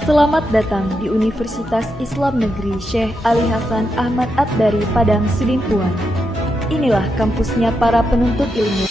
Selamat datang di Universitas Islam Negeri Syekh Ali Hasan Ahmad At-Dari Padang Sidimpuan. Inilah kampusnya para penuntut ilmu.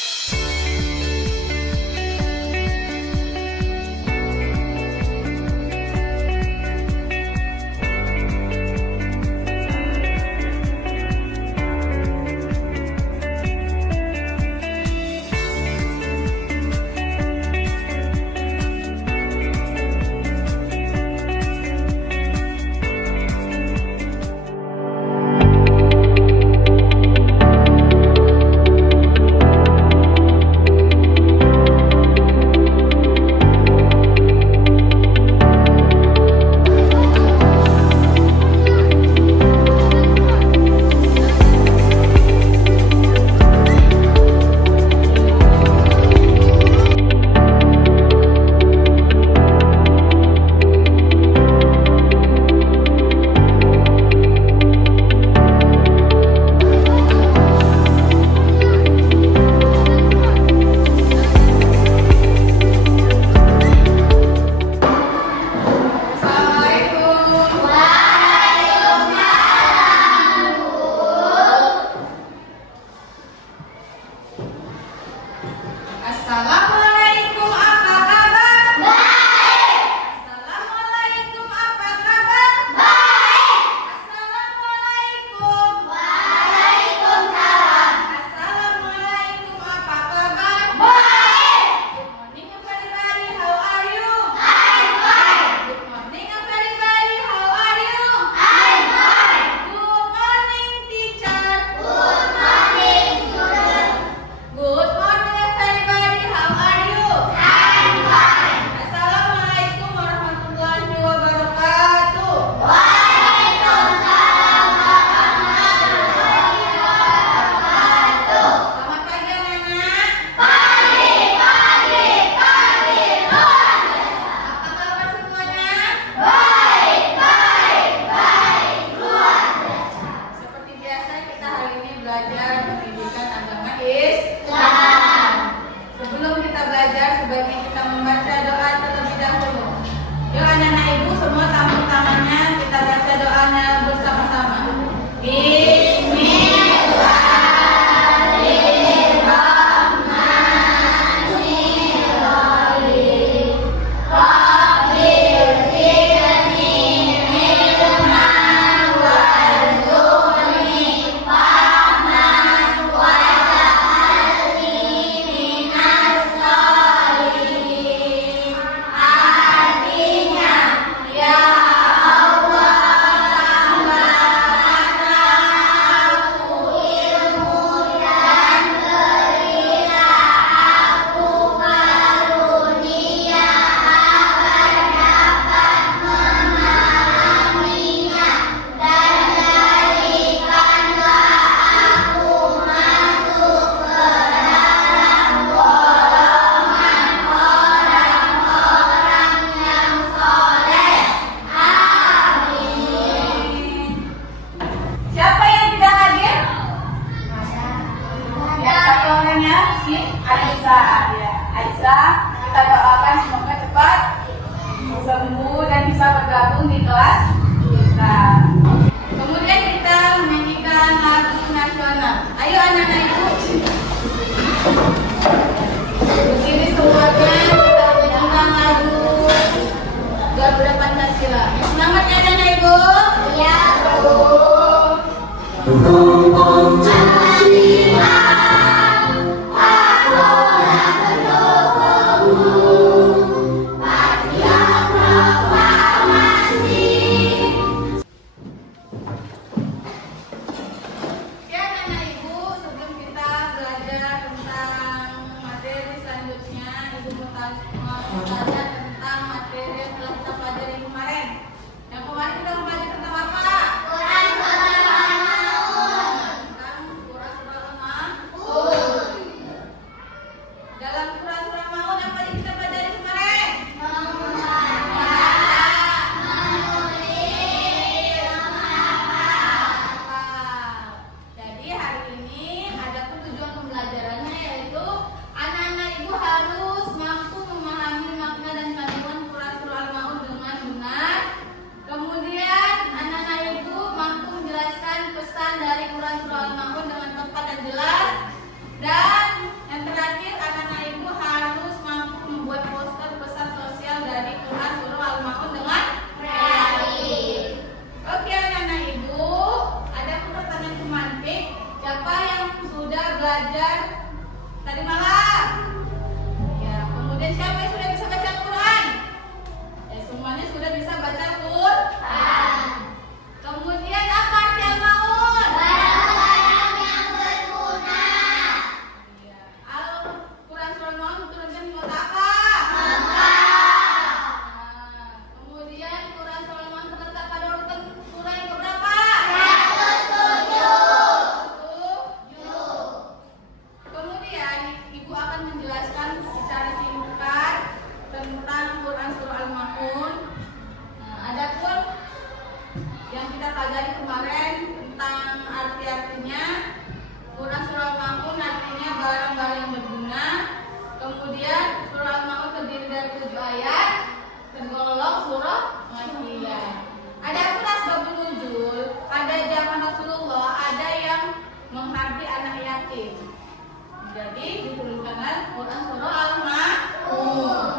Jadi diturunkanlah Quran surah Al-Ma'un.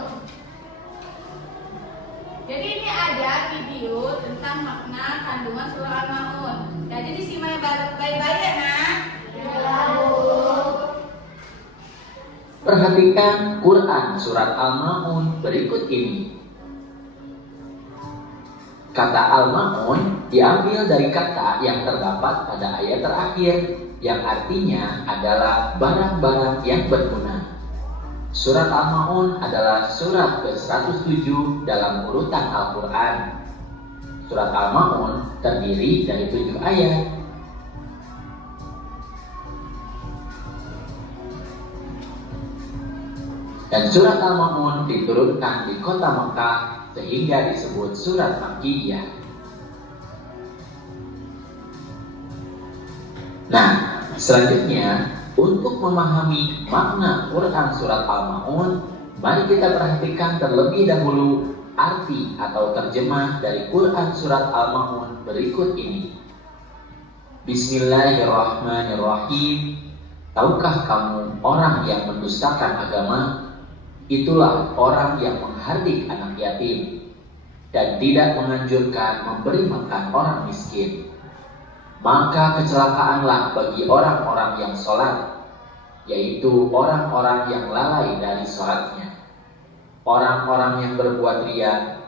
Jadi ini ada video tentang makna kandungan surah Al-Ma'un. Jadi disimak baik-baik ya, Nak. Perhatikan Quran surat Al-Ma'un berikut ini. Kata Al-Ma'un diambil dari kata yang terdapat pada ayat terakhir, yang artinya adalah barang-barang yang berguna. Surat Al-Ma'un adalah surat ke-107 dalam urutan Al-Quran. Surat Al-Ma'un terdiri dari 7 ayat. Dan surat Al-Ma'un diturunkan di kota Mekah sehingga disebut surat Makkiyah. Nah, selanjutnya untuk memahami makna Quran surat Al-Ma'un, mari kita perhatikan terlebih dahulu arti atau terjemah dari Quran surat Al-Ma'un berikut ini. Bismillahirrahmanirrahim. Tahukah kamu orang yang mendustakan agama? Itulah orang yang menghardik anak yatim dan tidak menganjurkan memberi makan orang miskin. Maka kecelakaanlah bagi orang-orang yang sholat, yaitu orang-orang yang lalai dari sholatnya, orang-orang yang berbuat riya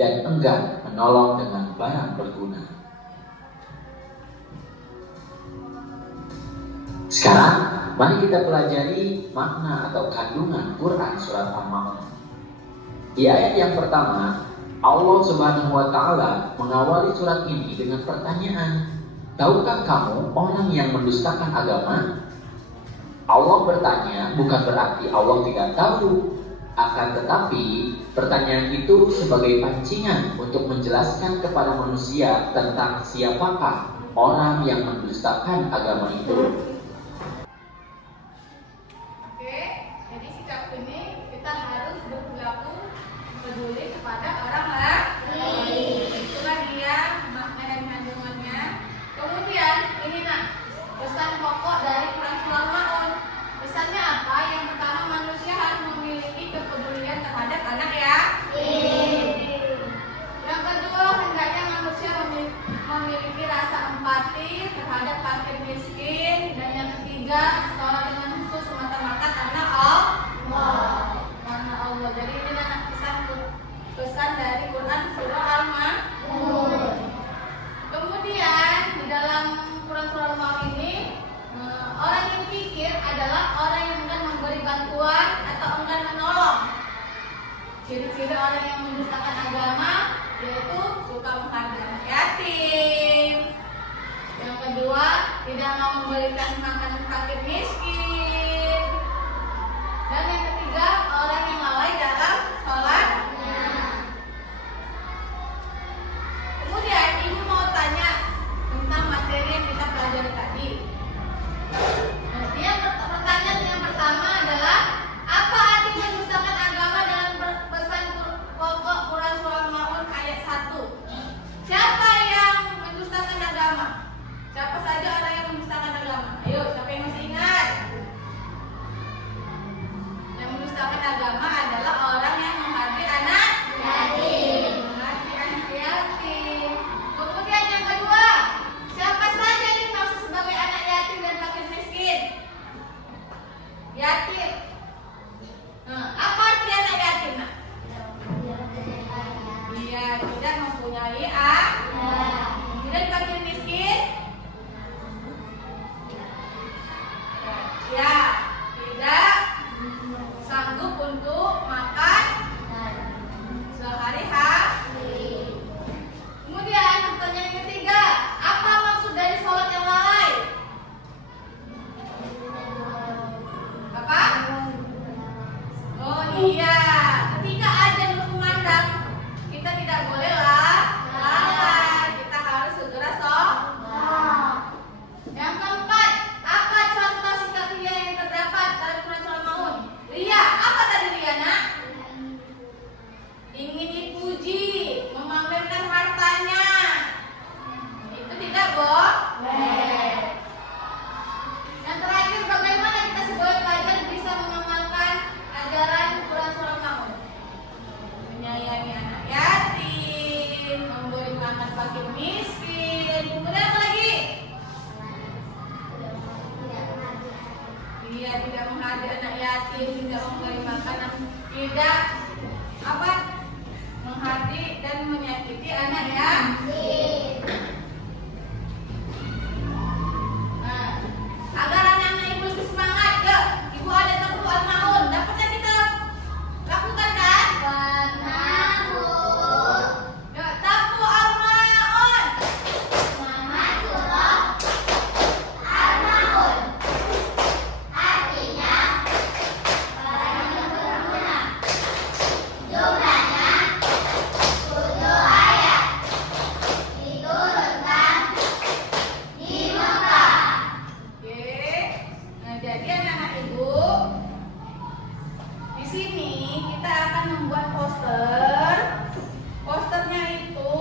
dan enggan menolong dengan barang berguna. Sekarang mari kita pelajari makna atau kandungan Quran surat Al-Ma'un. Di ayat yang pertama, Allah Subhanahu wa Ta'ala mengawali surat ini dengan pertanyaan, tahukah kamu orang yang mendustakan agama? Allah bertanya bukan berarti Allah tidak tahu, akan tetapi pertanyaan itu sebagai pancingan untuk menjelaskan kepada manusia tentang siapakah orang yang mendustakan agama itu. Jadi sikap ini kita harus berperilaku peduli kepada orang lain. Itulah dia makna dan kandungannya. Kemudian ini Nak, pesan pokok dari Quran surah Al-Ma'un. Pesannya apa? Yang pertama, manusia harus memiliki kepedulian terhadap anak yatim. Yang kedua, hendaknya manusia memiliki rasa empati terhadap fakir miskin. Dan yang ketiga, sholat dengan khusus semata-mata karena Allah. Jadi ini adalah pesan dari Quran surah Al-Ma'un. Kemudian di dalam Quran surah Al-Ma'un ini, orang yang kikir adalah orang yang enggan memberi bantuan atau enggan menolong. Ciri-ciri orang yang mendustakan agama yaitu suka menghardik anak yatim. Yang kedua, tidak mau memberikan makan fakir miskin. Dan yang ketiga, orang yang lalai dalam sholatnya. Kemudian ibu mau tanya tentang materi yang kita pelajari tadi. Pertanyaan yang pertama adalah, apa arti mendustakan agama dalam pesan pokok Quran surah Al-Ma'un ayat 1? Siapa yang mendustakan agama? Siapa saja orang yang mendustakan agama? Ayo, siapa yang masih ingat? fakir miskin. Kemudian apa lagi? Iya, tidak menghargai anak yatim, tidak memberi makanan, tidak apa? Menghargai dan menyakiti anak yatim. Nah, agar anak-anak ibu lebih semangat, yuk. Ibu ada tabu al-maun. Dapat kita lakukan kan? Pernah, Bu. Yuk, tabu al-maun. Muhammad surah Al-Maun. Artinya barang yang berguna. Jumlahnya 7 ayat. Diturunkan di Mekah. Oke. Nah, jadi anak-anak ibu, di sini kita akan membuat poster. Posternya itu,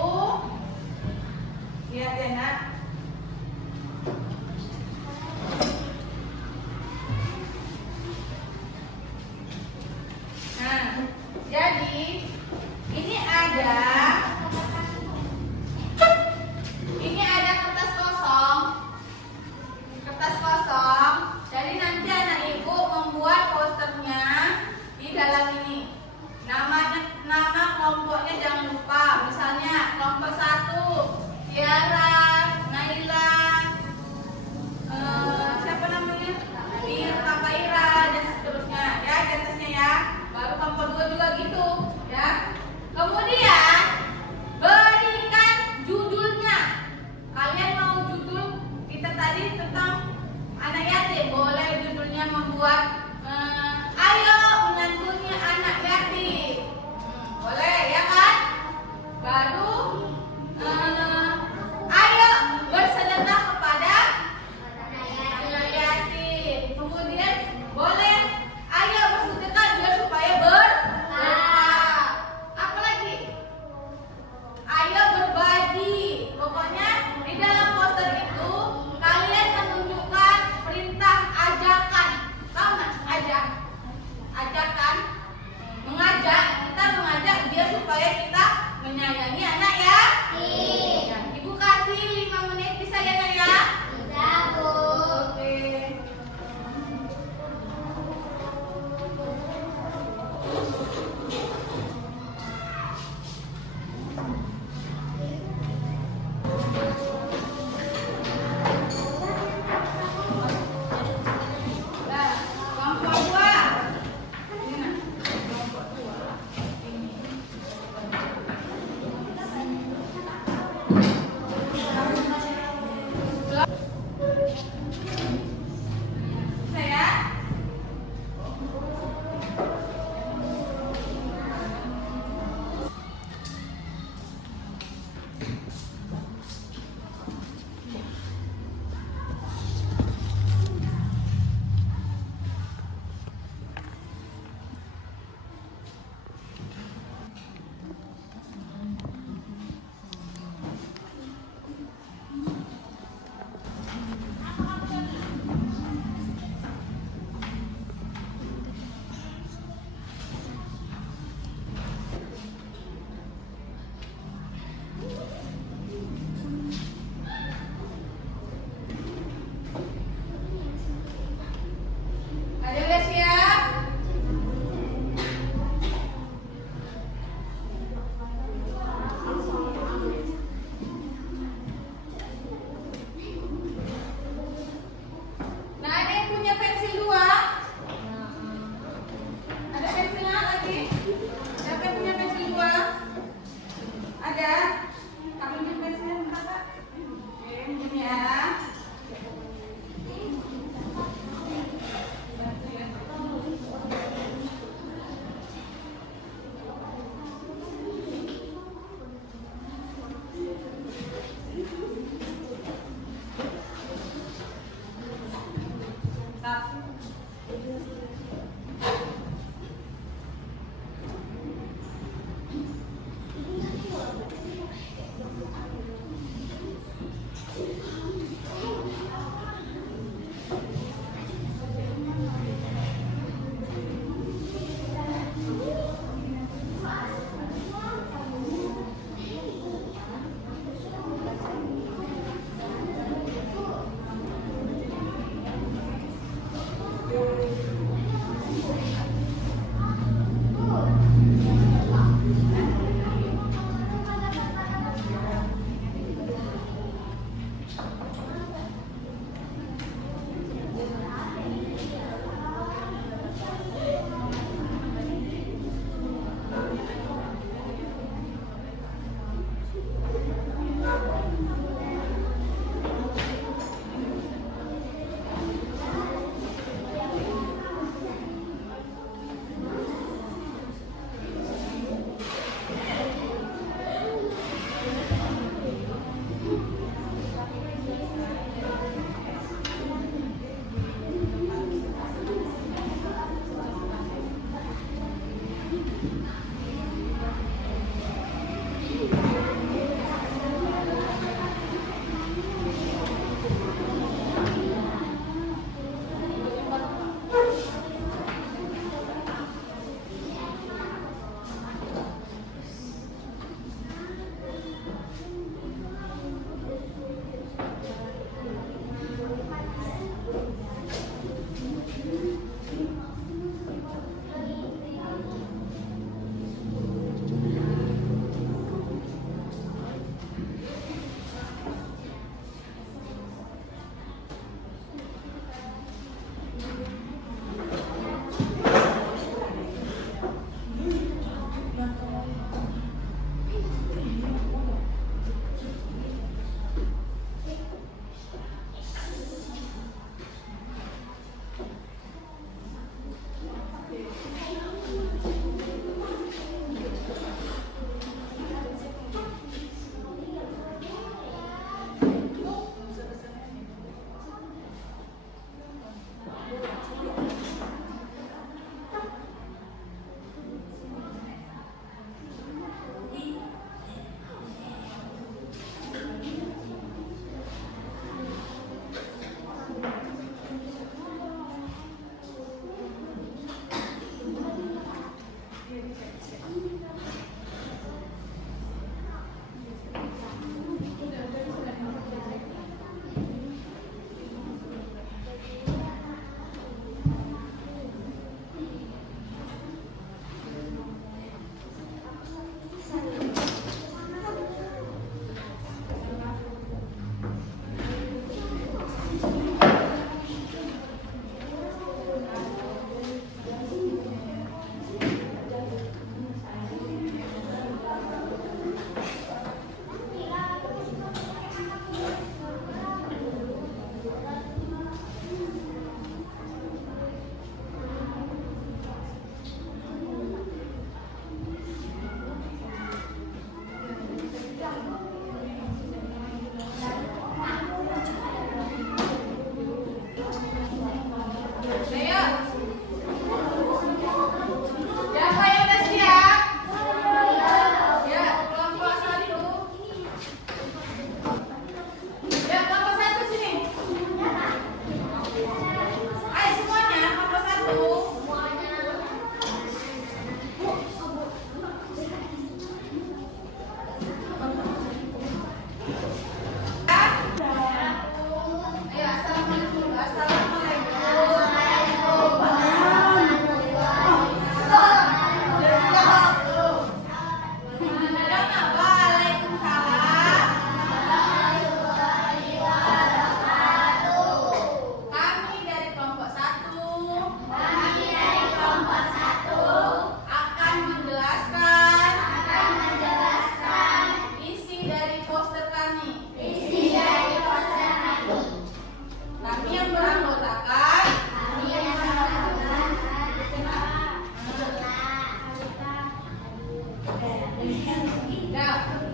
lihat ya nak. Nah, jadi ini ada kertas kosong. Kertas kosong. Jadi nanti anak ibu membuat posternya di dalam ini. Nama kelompoknya jangan lupa. Misalnya kelompok 1 Tiara, Naila, siapa namanya? Tirta Kaira dan seterusnya ya, di atasnya ya. Baru kelompok 2 juga gitu ya. Kemudian berikan judulnya. Kalian mau judul kita tadi tentang anak yatim, boleh judulnya membuat ayo menyantuni anak yatim. Boleh ya kan? Baru ayo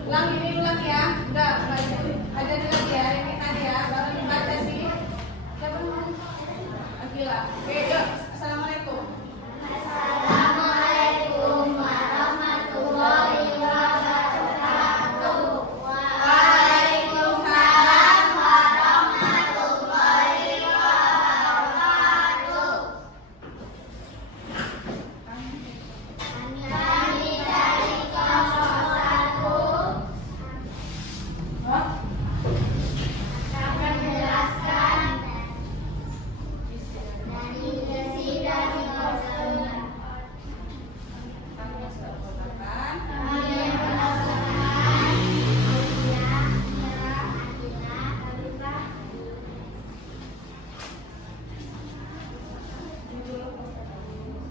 ulang ya. Enggak ajar lagi ya, ini tadi ya, baru dibaca sih. Siapa namanya? Akila. Oke, yuk. Assalamualaikum. Assalamualaikum warahmatullahi wabarakatuh. Waalaikumsalam warahmatullahi wabarakatuh. Kami dari kelompok 1 akan menjelaskan dari isi dan konsen. Kami yang melaksanakan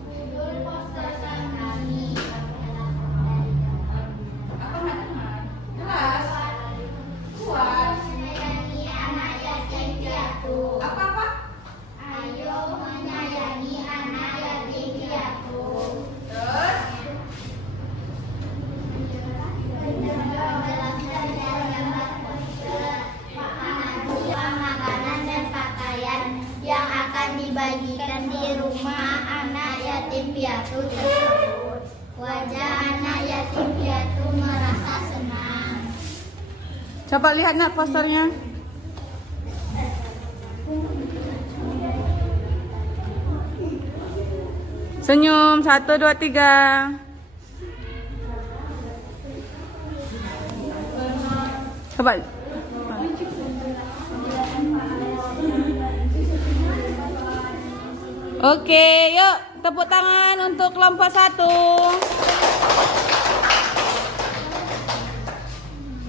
judul poster kami. Apa macam? Jelas. Kuat. Menyayangi anak yatim piatu. Apa? Ayo menyayangi anak yatim piatu. Terus? Menjelaskan dan gambar poster pengajuan makanan dan pakaian yang akan dibagikan di rumah anak yatim piatu tersebut. Wajah anak yatim piatu merasa senang. Coba lihat nak posternya. Senyum, 1, 2, 3. Coba. Oke, yuk tepuk tangan untuk kelompok 1.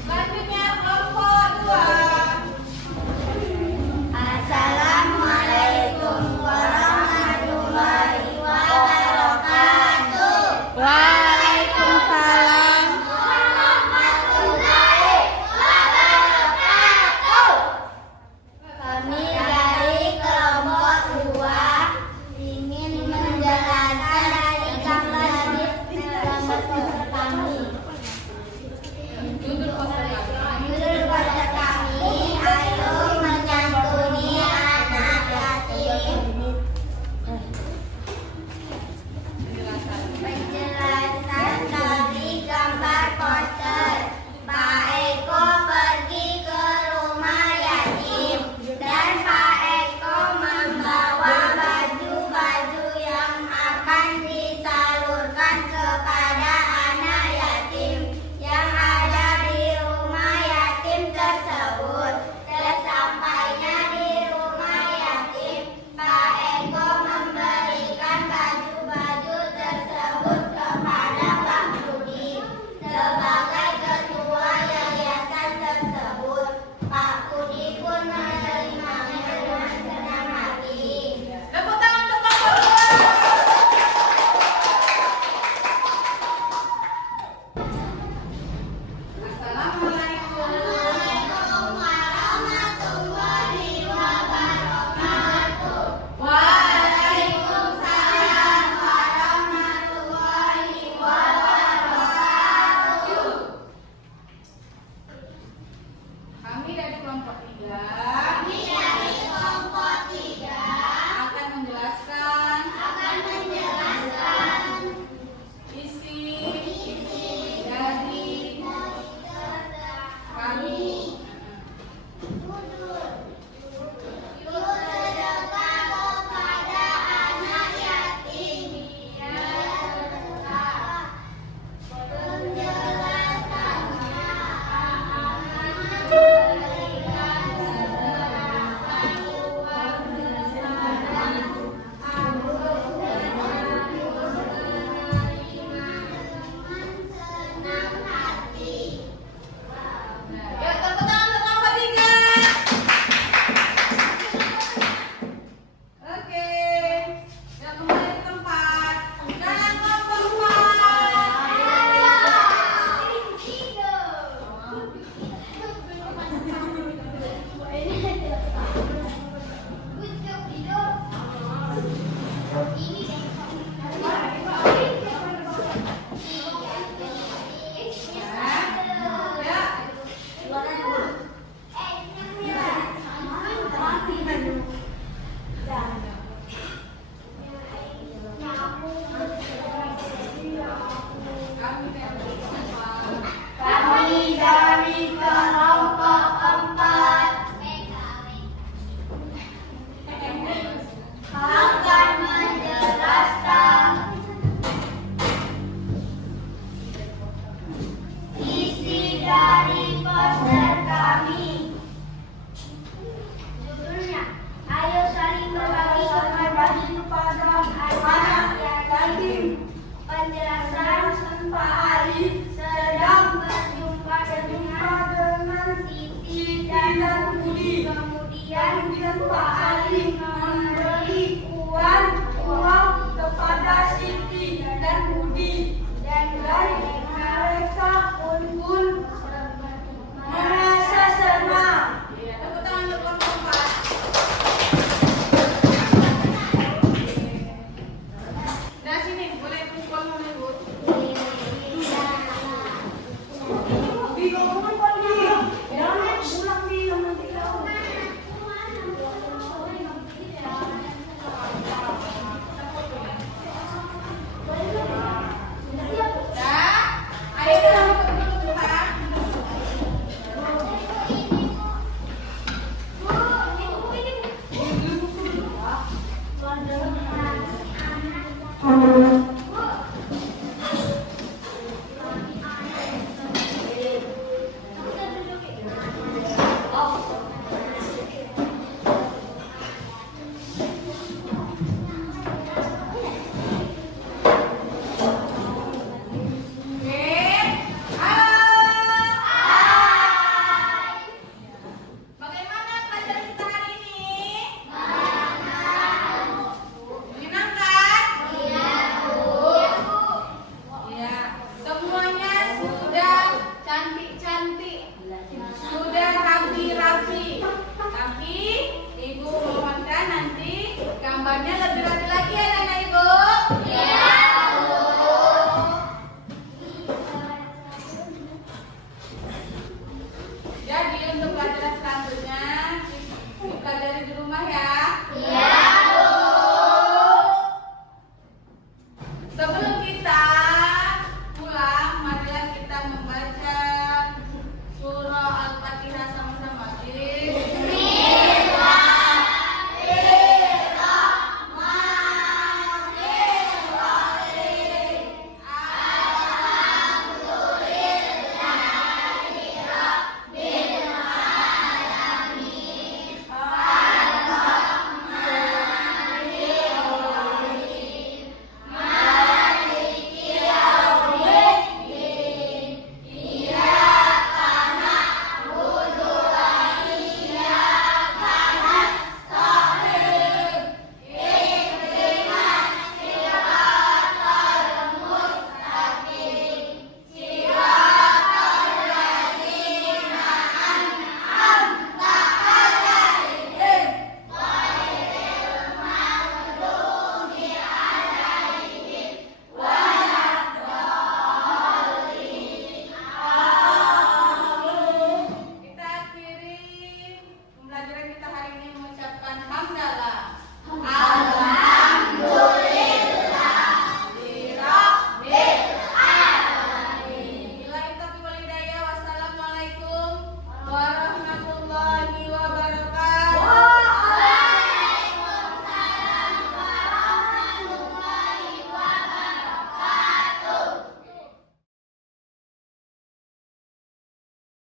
Selanjutnya kelompok 2. Assalamualaikum warahmatullahi wabarakatuh. Waalaikumsalam. Warahmatullahi wabarakatuh. Kami dari kelompok 2 ingin menjelaskan dari gambar poster kami. Judul poster kami. Judul poster kami, ayo menyantuni anak yatim. Penjelasan dari gambar poster. Pak Eko pergi ke rumah yatim dan Pak Eko membawa baju-baju yang akan disalurkan kepada anak yatim yang ada di rumah yatim tersebut. Sesampainya di rumah yatim, Pak Eko memberikan baju-baju tersebut kepada Pak Budi sebagai ketua yayasan tersebut. Pak Budi pun menerimanya dengan senang hati. Tepuk tangan untuk kelompok 2.